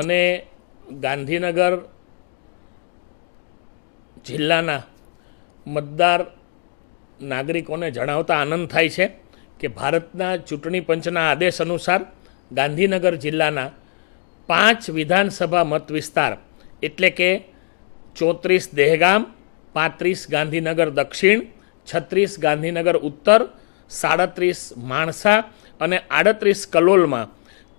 અને ગાંધીનગર જિલ્લાના મતદાર નાગરિકોને જણાવતા આનંદ થાય છે કે ભારતના ચૂંટણી પંચના આદેશ અનુસાર ગાંધીનગર જિલ્લાના પાંચ વિધાનસભા મત વિસ્તાર એટલે કે ચોત્રીસ દહેગામ, પાંત્રીસ ગાંધીનગર દક્ષિણ, છત્રીસ ગાંધીનગર ઉત્તર, સાડત્રીસ માણસા અને આડત્રીસ કલોલમાં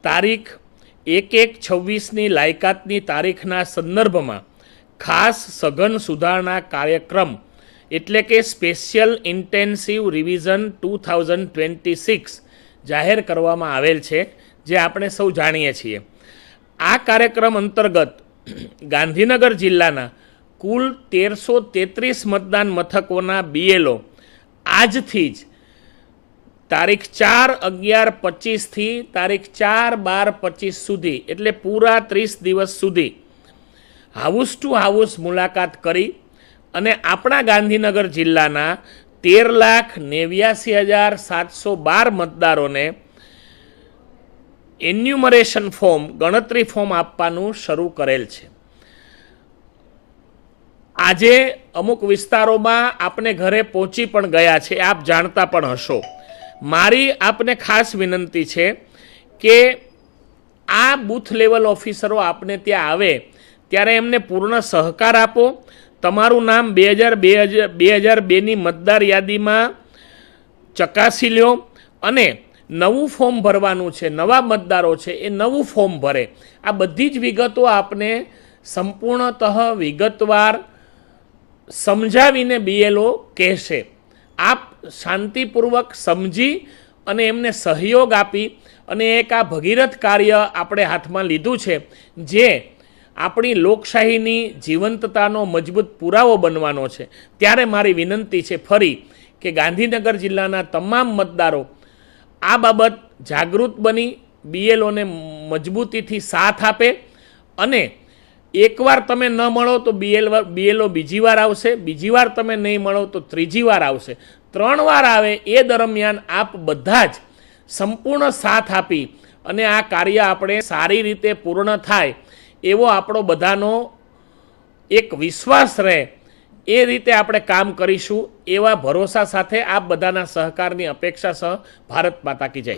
તારીખ એક એક છવ્વીસની લાયકાતની તારીખના સંદર્ભમાં ખાસ સઘન સુધારણા કાર્યક્રમ એટલે કે special intensive revision two thousand twenty six જાહેર કરવામાં આવેલ છે, જે આપણે સૌ જાણીએ છીએ. આ કાર્યક્રમ અંતર્ગત ગાંધીનગર જિલ્લાના કુલ તેરસો તેત્રીસ મતદાન મથકોના બીએલઓ આજથી જ તારીખ ચાર અગિયાર પચીસથી તારીખ ચાર બાર પચીસ સુધી, એટલે પૂરા ત્રીસ દિવસ સુધી. હાઉસ ટુ હાઉસ મુલાકાત કરી અને આપણા ગાંધીનગર જિલ્લાના તેર લાખ નેવ્યાસી હજાર સાતસો બાર મતદારોને એન્યુમરેશન ફોર્મ, ગણતરી ફોર્મ આપવાનું શરૂ કરેલ છે. આજે અમુક વિસ્તારોમાં આપને ઘરે પહોંચી પણ ગયા છે, આપ જાણતા પણ હશો. મારી આપને ખાસ વિનંતી છે કે આ બૂથ લેવલ ઓફિસરો આપને ત્યાં આવે, ત્યારે એમને પૂર્ણ સહકાર આપો. તમારું નામ બે હજાર બે હજાર બે હજાર બેની મતદાર યાદીમાં ચકાસી લ્યો અને નવું ફોર્મ ભરવાનું છે, નવા મતદારો છે, એ નવું ફોર્મ ભરે. આ બધી જ વિગતો આપને સંપૂર્ણતઃ વિગતવાર સમજાવીને બીએલઓ કહેશે. આપ શાંતિપૂર્વક સમજી અને એમને સહયોગ આપી અને એક આ ભગીરથ કાર્ય આપણે હાથમાં લીધું છે, જે આપણી લોકશાહીની જીવંતતાનો મજબૂત પુરાવો બનવાનો છે. ત્યારે મારી વિનંતી છે ફરી કે ગાંધીનગર જિલ્લાના તમામ મતદારો આ બાબત જાગૃત બની, બીએલઓને મજબૂતીથી સાથ આપે અને એકવાર તમે ન મળો તો બીએલ બીએલઓ બીજી વાર આવશે, બીજી વાર તમે નહીં મળો તો ત્રીજી વાર આવશે. ત્રણ વાર આવે એ દરમિયાન આપ બધા જ સંપૂર્ણ સાથ આપી અને આ કાર્ય આપણે સારી રીતે પૂર્ણ થાય એવો આપણો બધાનો એક વિશ્વાસ રહે એ રીતે આપણે કામ કરીશું એવા ભરોસા સાથે આપ બધાના સહકારની અપેક્ષા સહ ભારત માતા કી જય.